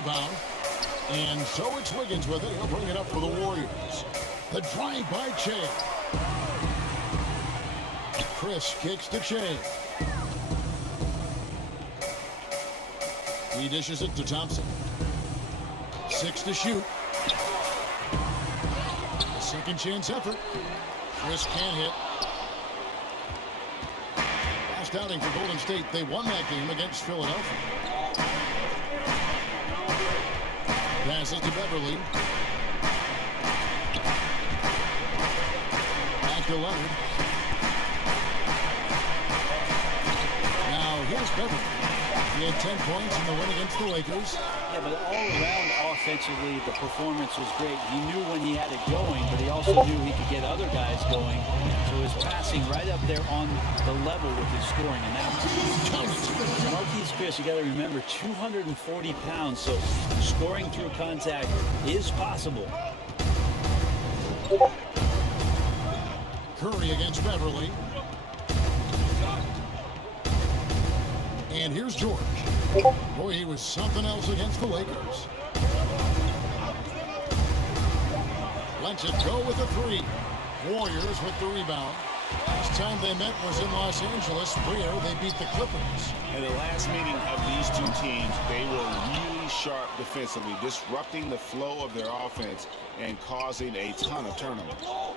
rebound. And so it's Wiggins with it. He'll bring it up for the Warriors. The drive by Che. Chris kicks to Che. He dishes it to Thompson. 6 to shoot. A second chance effort. Chris can't hit. Last outing for Golden State. They won that game against Philadelphia. Passes to Beverly. Back to Leonard. Now here's Beverly. He had 10 points in the win against the Lakers. Yeah, but all around offensively, the performance was great. He knew when he had it going, but he also knew he could get other guys going. So his passing right up there on the level with his scoring. And now, Marquise Chris, you got to remember, 240 pounds. So scoring through contact is possible. Curry against Beverly. And here's George. Boy, he was something else against the Lakers. Lets it go with a 3. Warriors with the rebound. Last time they met was in Los Angeles, where they beat the Clippers. In the last meeting of these two teams, they were really sharp defensively, disrupting the flow of their offense and causing a ton of turnovers.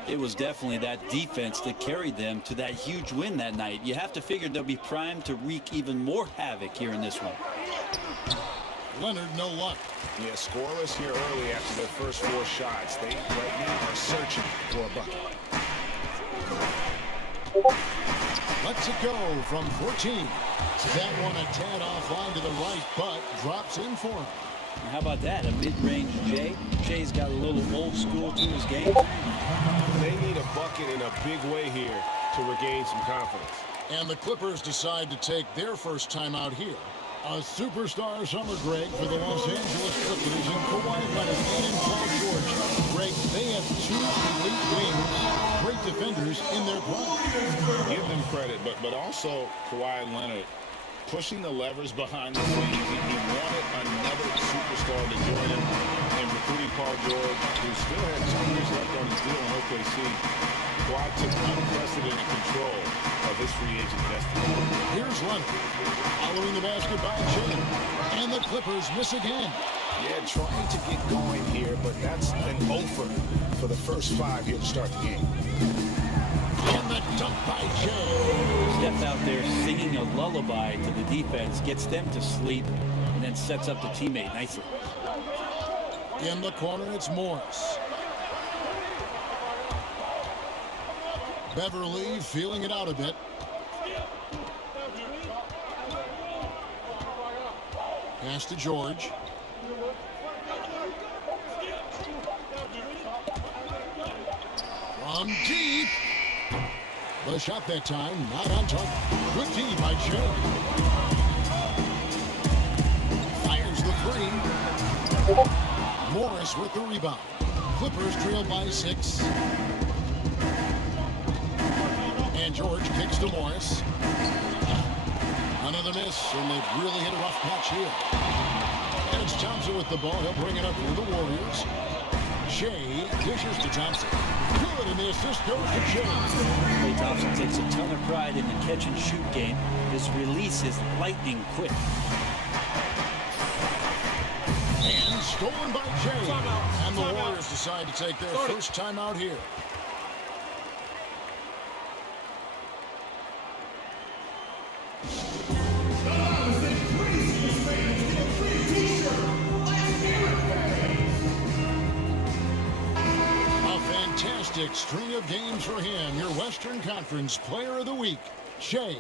It was definitely that defense that carried them to that huge win that night. You have to figure they'll be primed to wreak even more havoc here in this one. Leonard, no luck. Yeah, scoreless here early after their first 4 shots. They right now are searching for a bucket. Lets it go from 14. That one a tad offline to the right, but drops in for him. How about that? A mid-range Jay. Jay's got a little old school to his game. They need a bucket in a big way here to regain some confidence. And the Clippers decide to take their first time out here. A superstar summer, Greg, for the Los Angeles Clippers in Kawhi Leonard and in Paul George. Greg, they have 2 elite wings, great defenders in their prime. Give them credit, but also Kawhi Leonard pushing the levers behind the scenes. He wanted another superstar to join him in recruiting Paul George, who still had 2 years left on his deal in OKC. Kawhi took unprecedented control of his free agent destiny. Here's Leonard, following the basket by Jay, and the Clippers miss again. Yeah, trying to get going here, but that's an offer for the first 5 here to start the game. And the dunk by Jay. Steps out there singing a lullaby to the defense, gets them to sleep, and then sets up the teammate nicely. In the corner, it's Morris. Beverly feeling it out a bit. Pass to George. From deep. The shot that time, not on target. Good D by Jay. Fires the 3. Morris with the rebound. Clippers trail by 6. And George kicks to Morris. Another miss, and they've really hit a rough patch here. And it's Thompson with the ball. He'll bring it up for the Warriors. Shea dishes to Thompson. Good, and the assist goes to Shea. Klay Thompson takes a ton of pride in the catch-and-shoot game. His release is lightning quick. And stolen by Shea. And the Warriors decide to take their first time out here. String of games for him. Your Western Conference Player of the Week, Shea.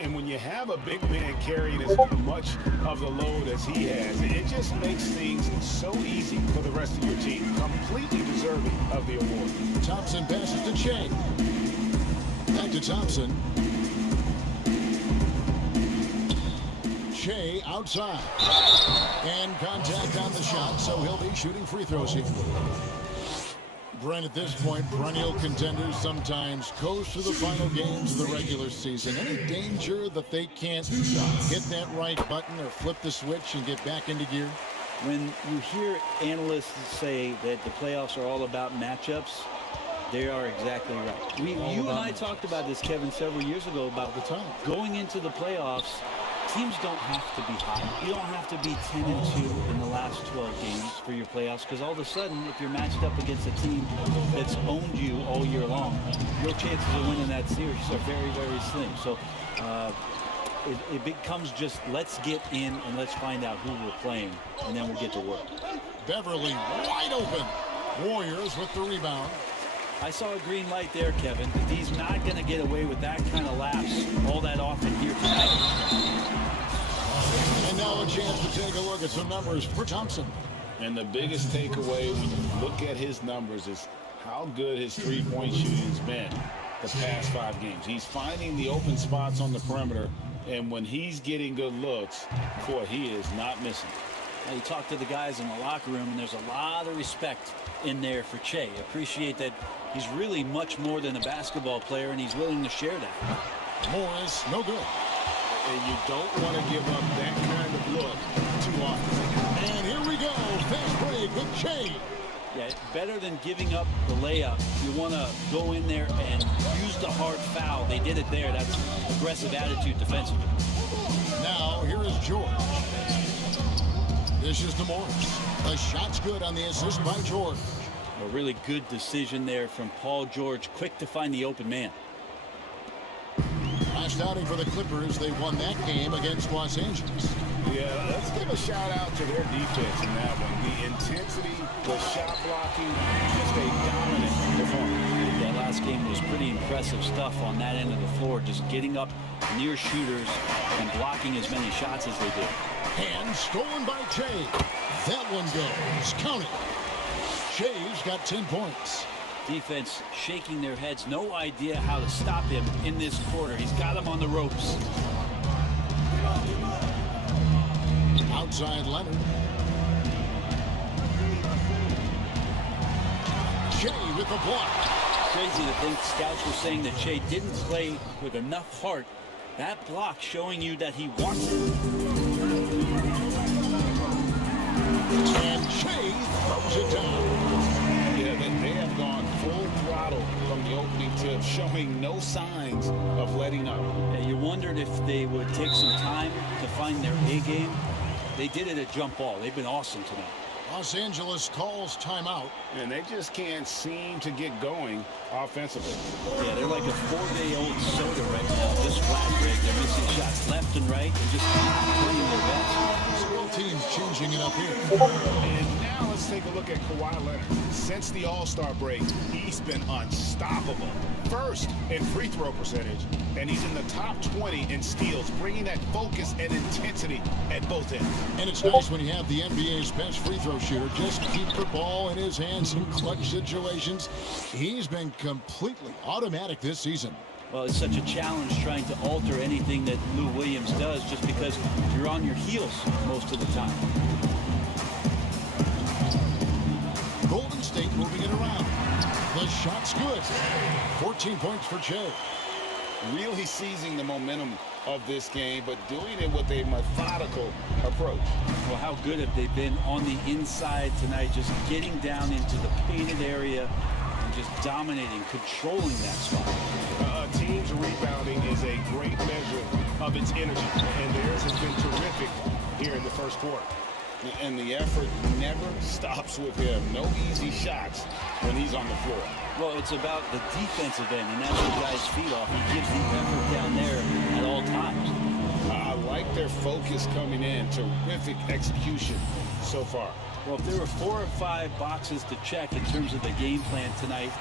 And when you have a big man carrying as much of the load as he has, it just makes things so easy for the rest of your team. Completely deserving of the award. Thompson passes to Shea. Back to Thompson. Shea outside. And contact on the shot, so he'll be shooting free throws here. Brent, at this point, perennial contenders sometimes coast to the final games of the regular season. Any danger that they can't hit that right button or flip the switch and get back into gear? When you hear analysts say that the playoffs are all about matchups, they are exactly right. You and I talked about this, Kevin, several years ago about the time going into the playoffs. Teams don't have to be hot. You don't have to be 10-2 in the last 12 games for your playoffs, because all of a sudden, if you're matched up against a team that's owned you all year long, your chances of winning that series are very, very slim. So it becomes just let's get in and let's find out who we're playing, and then we'll get to work. Beverly wide open. Warriors with the rebound. I saw a green light there, Kevin. He's not going to get away with that kind of lapse all that often here tonight. And now a chance to take a look at some numbers for Thompson. And the biggest takeaway when you look at his numbers is how good his three-point shooting has been the past 5 games. He's finding the open spots on the perimeter, and when he's getting good looks, boy, he is not missing. Now, you talk to the guys in the locker room, and there's a lot of respect in there for Che. Appreciate that he's really much more than a basketball player, and he's willing to share that. Morris, no good. And you don't want to give up that kind of look too often. And here we go. Fast break with Che. Yeah, better than giving up the layup. You want to go in there and use the hard foul. They did it there. That's aggressive attitude defensively. Now, here is George. This is to Morris. The shot's good on the assist by George. A really good decision there from Paul George. Quick to find the open man. Last outing for the Clippers, they won that game against Los Angeles. Yeah, let's give a shout out to their defense in that one. The intensity, the shot blocking, just a dominant performance. That last game was pretty impressive stuff on that end of the floor, just getting up near shooters and blocking as many shots as they did. Hand stolen by Che. That one goes. Count it. Che's got 10 points. Defense shaking their heads. No idea how to stop him in this quarter. He's got him on the ropes. Outside Leonard. Che with the block. Crazy to think scouts were saying that Che didn't play with enough heart. That block showing you that he wants it. And Che throws it down. Yeah, they have gone full throttle from the opening tip, showing no signs of letting up. Yeah, you wondered if they would take some time to find their A game. They did it at jump ball. They've been awesome tonight. Los Angeles calls timeout. And they just can't seem to get going offensively. Yeah, they're like a 4-day-old soda right now. Just flat break. They're missing shots left and right and just playing their best. Several teams changing it up here. And now let's take a look at Kawhi Leonard. Since the All-Star break, he's been unstoppable. First in free throw percentage, and he's in the top 20 in steals, bringing that focus and intensity at both ends. And it's nice when you have the NBA's best free throw shooter just keep the ball in his hands in clutch situations. He's been completely automatic this season. Well, it's such a challenge trying to alter anything that Lou Williams does just because you're on your heels most of the time. Golden State moving it around. The shot's good. 14 points for Che. Really seizing the momentum of this game, but doing it with a methodical approach. Well, how good have they been on the inside tonight, just getting down into the painted area and just dominating, controlling that spot. A team's rebounding is a great measure of its energy, and theirs has been terrific here in the first quarter. And the effort never stops with him. No easy shots when he's on the floor. Well, it's about the defensive end, and that's what guys feed off. He gives the effort down there at all times. I like their focus coming in. Terrific execution so far. Well, if there were 4 or 5 boxes to check in terms of the game plan tonight,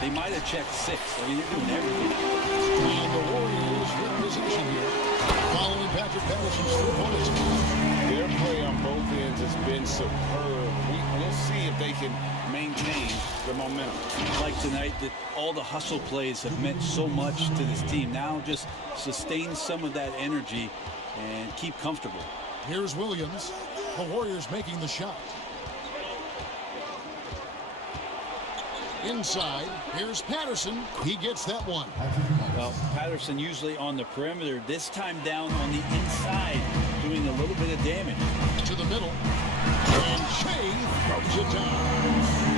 they might have checked 6. I mean, they're doing everything. And the Warriors with possession here. Following Patrick Patterson's 3-point attempt. Their play on both ends has been superb. We'll see if they can maintain the momentum. Like tonight, that all the hustle plays have meant so much to this team. Now just sustain some of that energy and keep comfortable. Here's Williams. The Warriors making the shot. Inside, here's Patterson. He gets that one. Well, Patterson usually on the perimeter. This time down on the inside, doing a little bit of damage. To the middle. throws it down.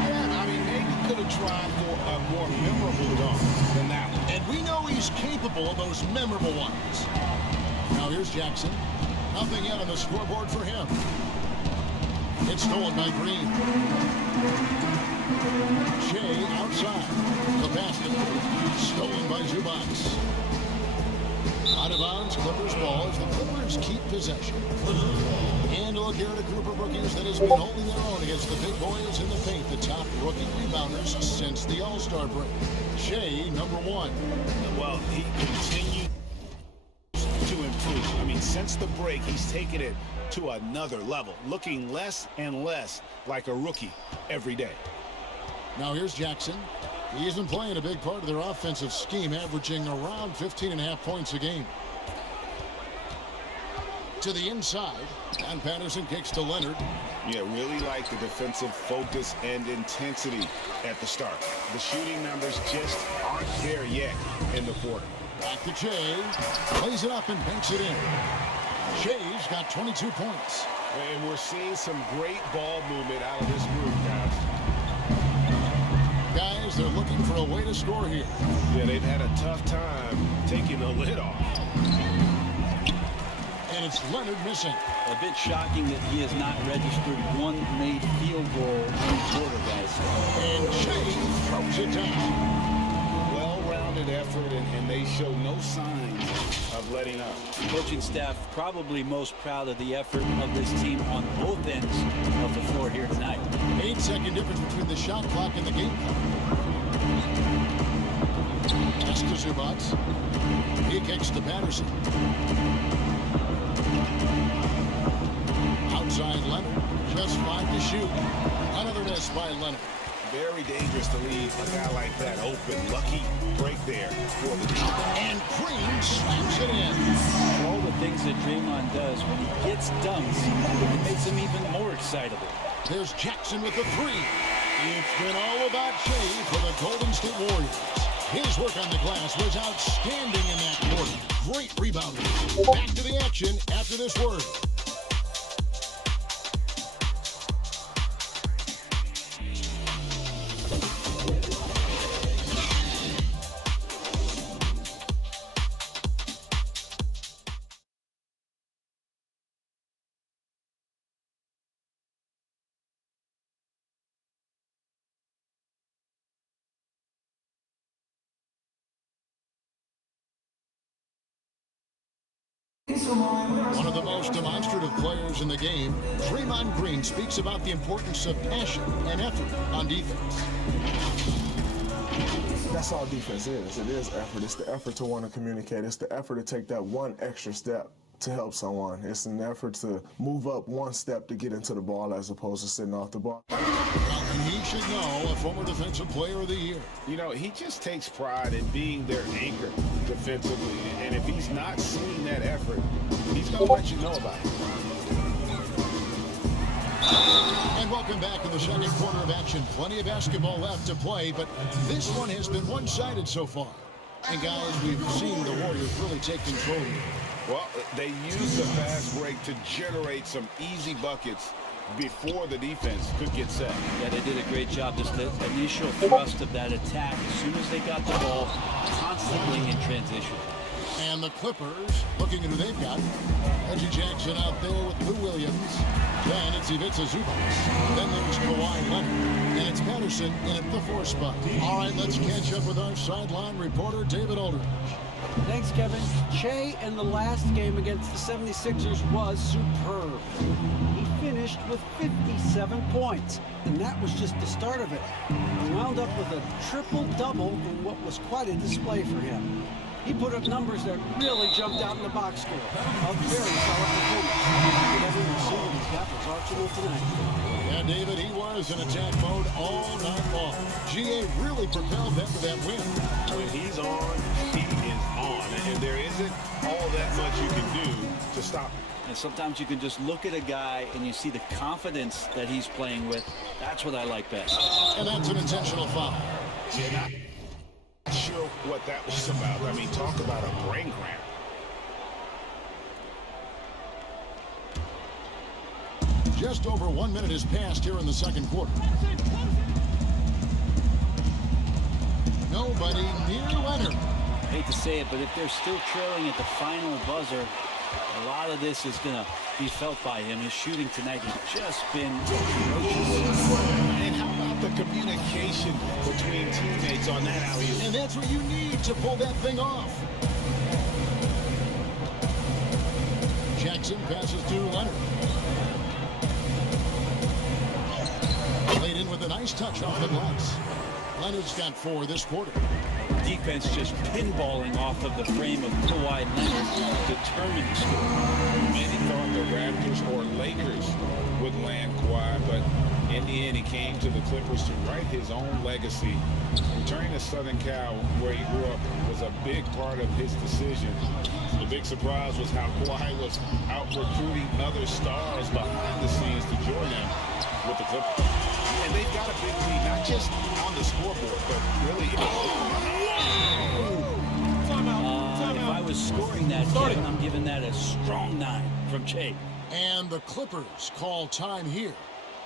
Yeah, I mean, maybe could have tried for a more memorable dunk than that one. And we know he's capable of those memorable ones. Now here's Jackson. Nothing yet on the scoreboard for him. It's stolen by Green. Shea outside. The basket. Stolen by Zubac. Out of bounds, Clippers ball as the Clippers keep possession. And a look here at a group of rookies that has been holding their own against the big boys in the paint, the top rookie rebounders since the All-Star break. Shea, number one. Well, he continues to improve. I mean, since the break, he's taken it to another level, looking less and less like a rookie every day. Now here's Jackson. He's been playing a big part of their offensive scheme, averaging around 15.5 points a game. To the inside, and Patterson kicks to Leonard. Yeah, really like the defensive focus and intensity at the start. The shooting numbers just aren't there yet in the quarter. Back to Shea. Plays it up and banks it in. Shea's got 22 points. And we're seeing some great ball movement out of this group, guys. Guys, they're looking for a way to score here. Yeah, they've had a tough time taking the lid off. And it's Leonard missing. A bit shocking that he has not registered one made field goal in the quarter, guys. And Shea throws it down. Well-rounded effort, and they show no signs of letting up. The coaching staff probably most proud of the effort of this team on both ends of the floor here tonight. 8-second difference between the shot clock and the game clock. Pass to Zubac. He kicks to Patterson. Outside Leonard. Just 5 to shoot. Another miss by Leonard. Very dangerous to leave a guy like that open. Lucky break there for the team. And Green slams it in. All the things that Draymond does when he gets dunks, it makes him even more excitable. There's Jackson with the three. It's been all about Shea for the Golden State Warriors. His work on the glass was outstanding in that quarter. Great rebounding. Back to the action after this word. One of the most demonstrative players in the game, Draymond Green speaks about the importance of passion and effort on defense. That's all defense is. It is effort. It's the effort to want to communicate. It's the effort to take that one extra step to help someone. It's an effort to move up one step to get into the ball as opposed to sitting off the ball. And he should know, a former Defensive Player of the Year. You know, he just takes pride in being their anchor defensively. And if he's not seeing that effort, he's going to let you know about it. And welcome back to the second quarter of action. Plenty of basketball left to play, but this one has been one-sided so far. And guys, we've seen the Warriors really take control here. Well, they used the fast break to generate some easy buckets before the defense could get set. Yeah, they did a great job. Just the initial thrust of that attack, as soon as they got the ball, constantly in transition. And the Clippers, looking at who they've got. Reggie Jackson out there with Lou Williams. Then it's Ivica Zubac. Then there's Kawhi Leonard. And it's Patterson in at the 4 spot. All right, let's catch up with our sideline reporter, David Aldridge. Thanks, Kevin. Shea in the last game against the 76ers was superb. He finished with 57 points, and that was just the start of it. He wound up with a triple-double in what was quite a display for him. He put up numbers that really jumped out in the box score. A very solid performance. Whatever we'll see what he's got for Arsenal tonight. Yeah, David, he was in attack mode all night long. GA really propelled them to that win. When he's on, he is on. And there isn't all that much you can do to stop him. And sometimes you can just look at a guy and you see the confidence that he's playing with. That's what I like best. And that's an intentional foul. Yeah, not sure what that was about. I mean, talk about a brain cramp. Just over 1 minute has passed here in the second quarter. Nobody near Leonard. I hate to say it, but if they're still trailing at the final buzzer, a lot of this is going to be felt by him. His shooting tonight has just been atrocious. And how about the communication between teammates on that alley-oop? And that's what you need to pull that thing off. Jackson passes to Leonard. Played in with a nice touch off the glass. Leonard's got 4 this quarter. Defense just pinballing off of the frame of Kawhi Leonard, determined to score. Many thought the Raptors or Lakers would land Kawhi, but in the end, he came to the Clippers to write his own legacy. Returning to Southern Cal, where he grew up, was a big part of his decision. The big surprise was how Kawhi was out recruiting other stars behind the scenes to join him with the Clippers. And they've got a big lead, not just on the scoreboard, but really. If I was scoring that, Kevin, I'm giving that a strong 9 from Che. And the Clippers call time here.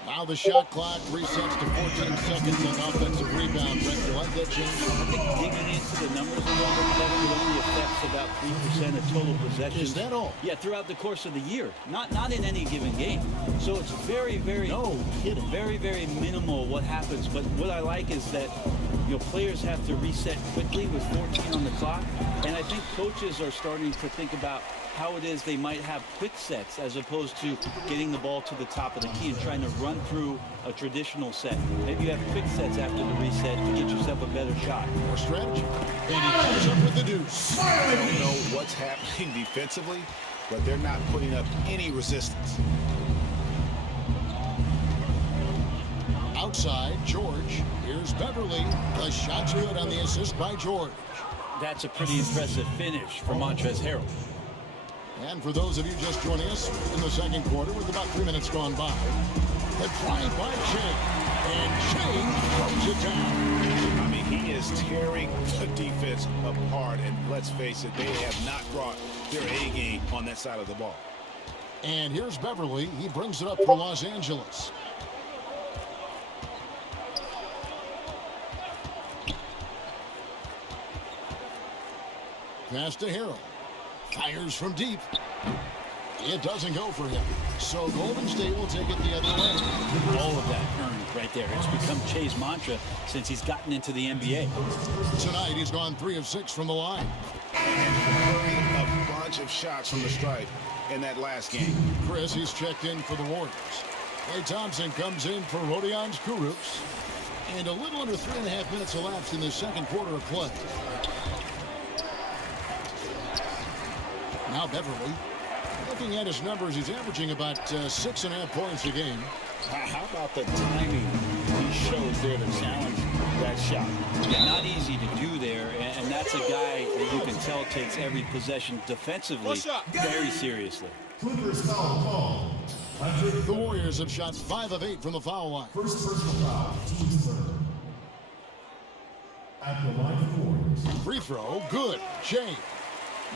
Now the shot clock resets to 14 seconds on offensive rebound. Brent, you like that change? I think digging into the numbers a little bit, Kevin, it only affects about 3% of total possessions. Is that all? Yeah, throughout the course of the year, not in any given game. So it's very, very, very, very minimal what happens. But what I like is that players have to reset quickly with 14 on the clock, and I think coaches are starting to think about how it is they might have quick sets as opposed to getting the ball to the top of the key and trying to run through a traditional set. Maybe you have quick sets after the reset to get yourself a better shot. More strategy. And he comes up with the deuce. I don't know what's happening defensively, but they're not putting up any resistance. Outside, George. Here's Beverly. The shot's good on the assist by George. That's a pretty impressive finish for Montrezl Harrell. And for those of you just joining us in the second quarter with about 3 minutes gone by, the drive by Che. And Che throws it down. I mean, he is tearing the defense apart. And let's face it, they have not brought their A game on that side of the ball. And here's Beverly. He brings it up for Los Angeles. Pass to Harrell. Fires from deep. It doesn't go for him. So Golden State will take it the other way. All of that earned right there. It's become Che's mantra since he's gotten into the NBA. Tonight, he's gone 3 of 6 from the line. And a bunch of shots from the stripe in that last game. Chris, he's checked in for the Warriors. Klay Thompson comes in for Rodion's Kurucs. And a little under 3.5 minutes elapsed in the second quarter of play. Now Beverly. Looking at his numbers, he's averaging about 6.5 points a game. How about the timing he shows there to challenge that shot? Yeah, not easy to do there, and that's a guy that you can tell takes every possession defensively very seriously. The Warriors have shot 5 of 8 from the foul line. First personal foul, team's third. At the line of the Warriors. Free throw, good. Che.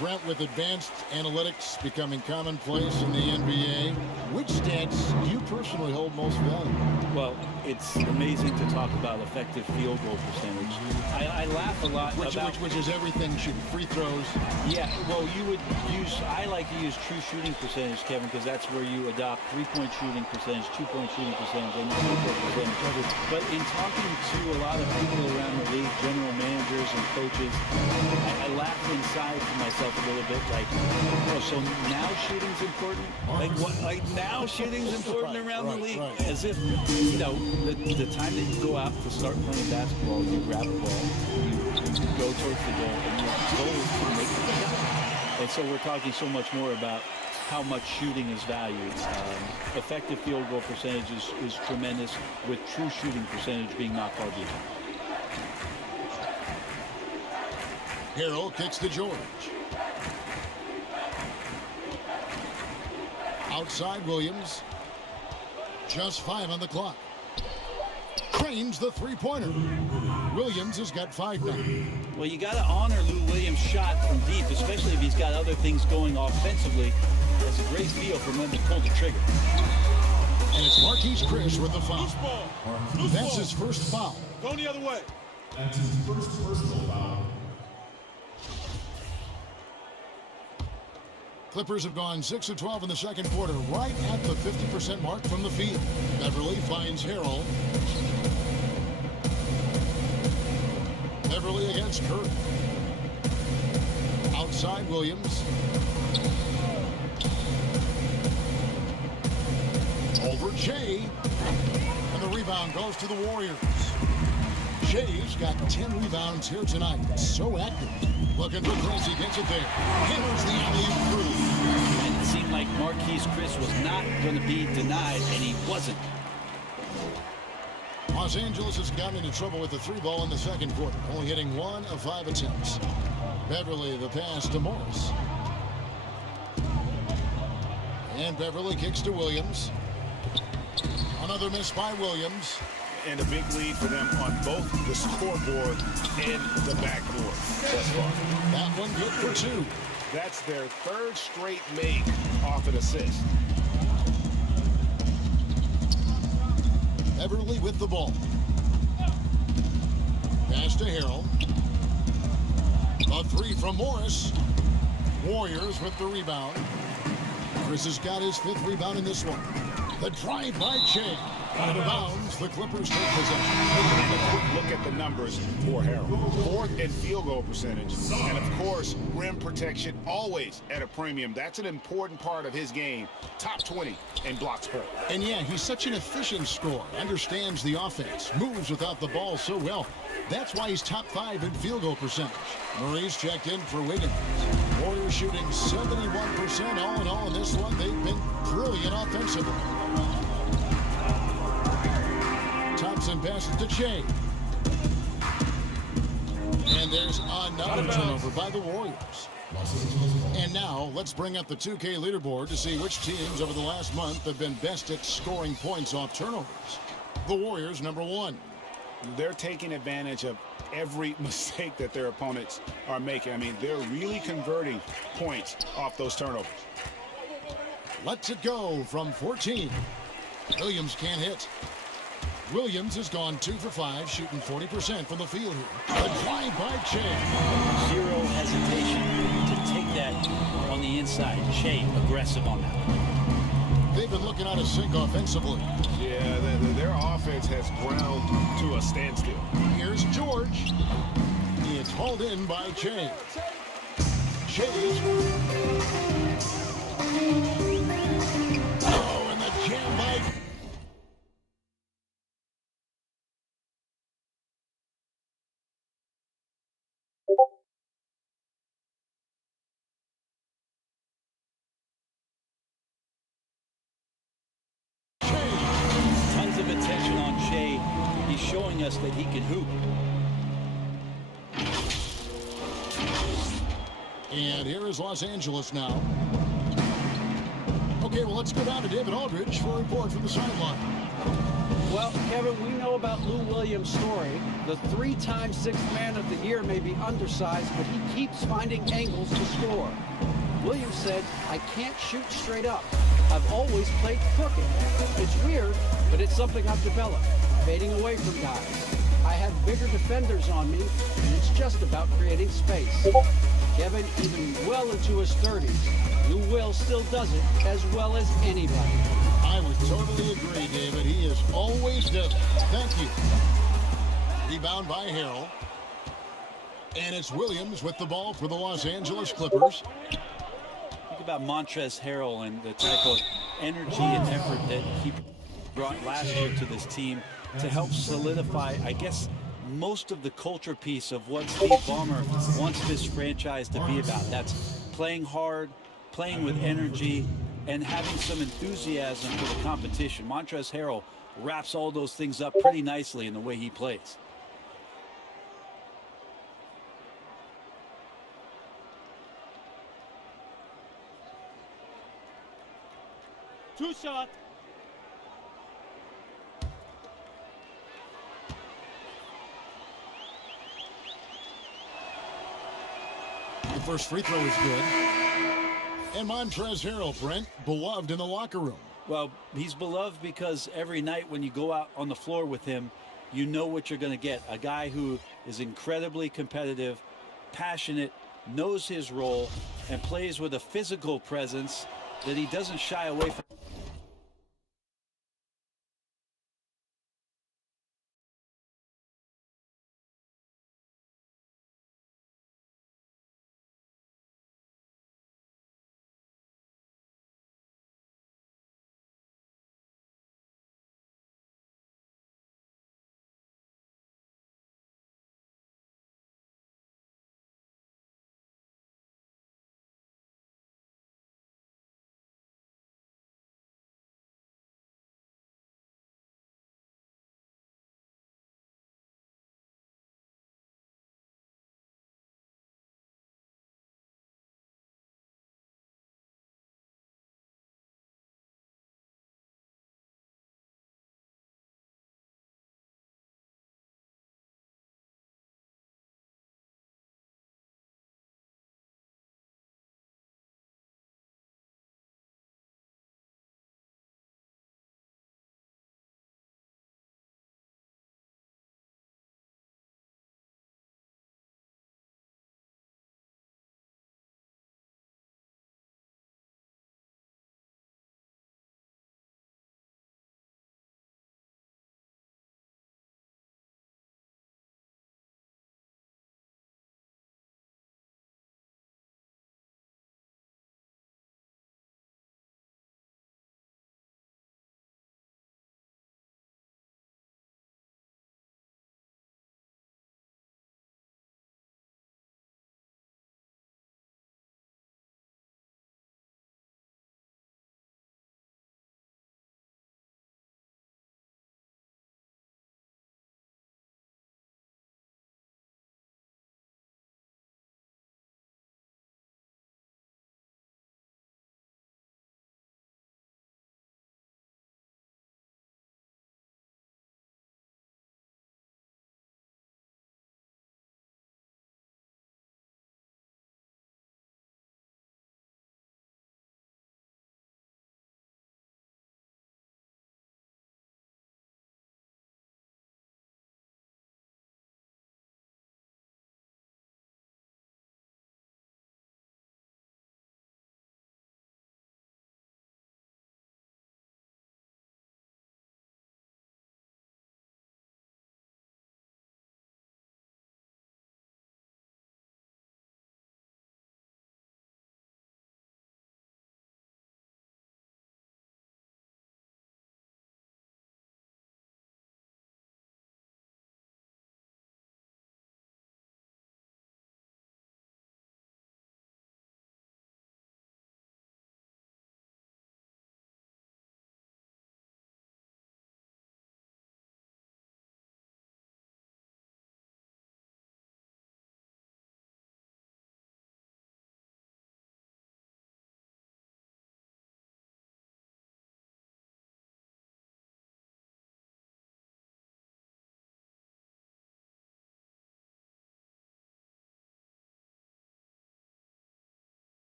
Brent, with advanced analytics becoming commonplace in the NBA, which stats do you personally hold most valuable? Well, it's amazing to talk about effective field goal percentage. I laugh a lot about... Which is everything, free throws. Yeah, well, I like to use true shooting percentage, Kevin, because that's where you adopt 3-point shooting percentage, 2-point shooting percentage, and 3-point percentage. But in talking to a lot of people around the league, general managers and coaches, I laugh inside to myself a little bit, like, oh, so now shooting's important? Like what? Like now shooting's important around the league? Right. As if, the time that you go out to start playing basketball, you grab a ball, you go towards the goal, and your goal is to make the shot. And so we're talking so much more about how much shooting is valued. Effective field goal percentage is tremendous, with true shooting percentage being not far behind. Harrell kicks to George. Outside Williams. Just 5 on the clock. Cranes the three-pointer. Williams has got 5 now. Well, you got to honor Lou Williams' shot from deep, especially if he's got other things going offensively. It's a great feel for him to pull the trigger. And it's Marquise Chris with the foul. Loose ball. Loose That's ball. his first foul. Going the other way. That's his first personal foul. Clippers have gone 6 of 12 in the second quarter, right at the 50% mark from the field. Beverly finds Harrell. Beverly against Curry. Outside Williams. Over Jay. And the rebound goes to the Warriors. Jay's got 10 rebounds here tonight. So active. Looking for Chris, he gets it there. Hammers the alley-oop through. And it seemed like Marquise Chris was not going to be denied, and he wasn't. Los Angeles has gotten into trouble with the three ball in the second quarter, only hitting 1 of 5 attempts. Beverly the pass to Morris. And Beverly kicks to Williams. Another miss by Williams. And a big lead for them on both the scoreboard and the backboard thus far. That one good for 2. That's their third straight make off an assist. Beverly with the ball. Pass to Harrell. A 3 from Morris. Warriors with the rebound. Chris has got his 5th rebound in this one. The drive by Che. Out of bounds, the Clippers take possession. And a quick look at the numbers for Harrell. 4th in field goal percentage. And of course, rim protection always at a premium. That's an important part of his game. Top 20 in blocks per. And yeah, he's such an efficient scorer. Understands the offense. Moves without the ball so well. That's why he's top 5 in field goal percentage. Murray's checked in for Wiggins. Warriors shooting 71% all in all in this one. They've been brilliant offensively. Thompson passes to Che. And there's another turnover by the Warriors. And now, let's bring up the 2K leaderboard to see which teams over the last month have been best at scoring points off turnovers. The Warriors, number 1. They're taking advantage of every mistake that their opponents are making. I mean, they're really converting points off those turnovers. Lets it go from 14. Williams can't hit. Williams has gone 2 for 5, shooting 40% from the field here. A drive by Che. Zero hesitation to take that on the inside. Che aggressive on that. They've been looking out of sync offensively. Yeah, their offense has ground to a standstill. Here's George. It's hauled in by Che. Che's. Oh, and the jam by... Tons of attention on Che. He's showing us that he can hoop. And here is Los Angeles now. Okay, well, let's go down to David Aldridge for a report from the sideline. Well, Kevin, we know about Lou Williams' story. The 3-time 6th man of the year may be undersized, but he keeps finding angles to score. Williams said, "I can't shoot straight up. I've always played crooked. It's weird, but it's something I've developed, fading away from guys. I have bigger defenders on me, and it's just about creating space." Kevin, even well into his 30s, Lou Will still does it as well as anybody. I would totally agree, David. He is always deadly. Thank you. Rebound by Harrell. And it's Williams with the ball for the Los Angeles Clippers. Think about Montrezl Harrell and the type of energy and effort that he brought last year to this team to help solidify, I guess, most of the culture piece of what Steve Ballmer wants this franchise to be about. That's playing hard, playing with energy, and having some enthusiasm for the competition. Montrezl Harrell wraps all those things up pretty nicely in the way he plays. Two shot. The first free throw is good. And Montrezl Harrell, Brent, beloved in the locker room. Well, he's beloved because every night when you go out on the floor with him, you know what you're going to get. A guy who is incredibly competitive, passionate, knows his role, and plays with a physical presence that he doesn't shy away from.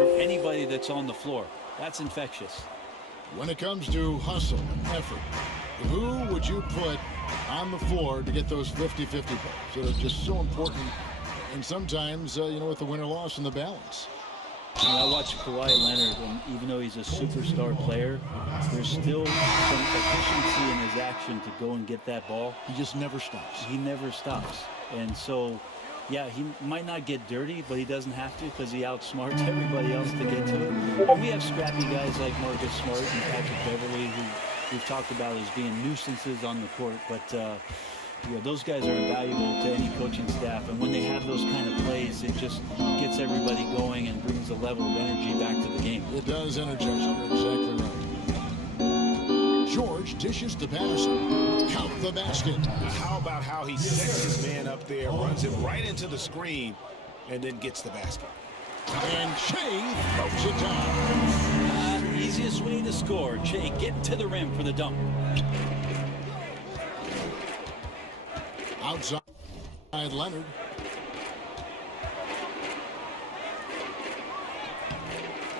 anybody that's on the floor. That's infectious. When it comes to hustle and effort, who would you put on the floor to get those 50-50 balls that are just so important? And sometimes, with the win-or-loss and the balance. I watch Kawhi Leonard, and even though he's a superstar player, there's still some efficiency in his action to go and get that ball. He just never stops. He never stops. And so, yeah, he might not get dirty, but he doesn't have to because he outsmarts everybody else to get to it. And we have scrappy guys like Marcus Smart and Patrick Beverly who we've talked about as being nuisances on the court. But, those guys are invaluable to any coaching staff. And when they have those kind of plays, it just gets everybody going and brings a level of energy back to the game. It does energize you. You're exactly right. George dishes to Patterson. Count the basket. How about how he sets his man up there, runs him right into the screen, and then gets the basket. And Shea throws it down. Easiest way to score. Shea getting to the rim for the dunk. Outside Leonard.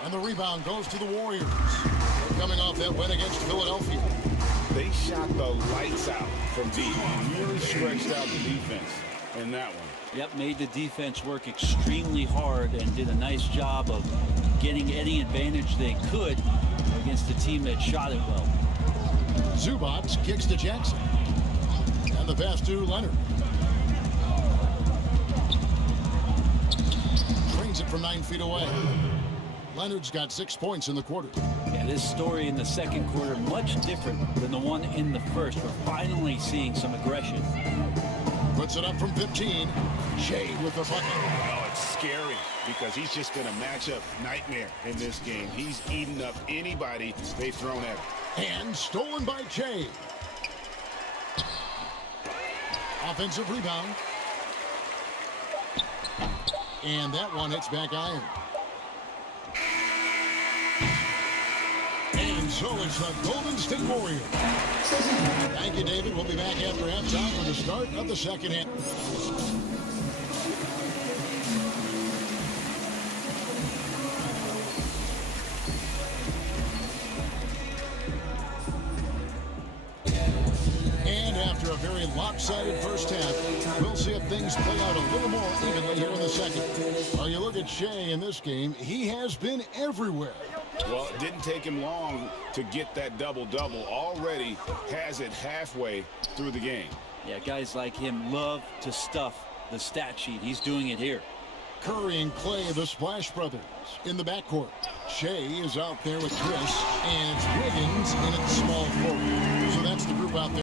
And the rebound goes to the Warriors. They're coming off that win against Philadelphia. They shot the lights out from deep. Really stretched out the defense in that one. Yep, made the defense work extremely hard and did a nice job of getting any advantage they could against a team that shot it well. Zubac kicks to Jackson. And the pass to Leonard. Trains it from 9 feet away. Leonard's got 6 points in the quarter. Yeah, this story in the second quarter much different than the one in the first. We're finally seeing some aggression. Puts it up from 15. Shea with the bucket. Oh, it's scary because he's just been a matchup nightmare in this game. He's eaten up anybody they've thrown at him. And stolen by Shea. Offensive rebound. And that one hits back iron. And so it's the Golden State Warriors. Thank you, David. We'll be back after halftime for the start of the second half. After a very lopsided first half, we'll see if things play out a little more evenly here in the second. Well, you look at Shea in this game, he has been everywhere. Well, it didn't take him long to get that double-double. Already has it halfway through the game. Yeah, guys like him love to stuff the stat sheet. He's doing it here. Curry and Clay, the Splash Brothers, in the backcourt. Shea is out there with Chris, and it's Wiggins in its small forward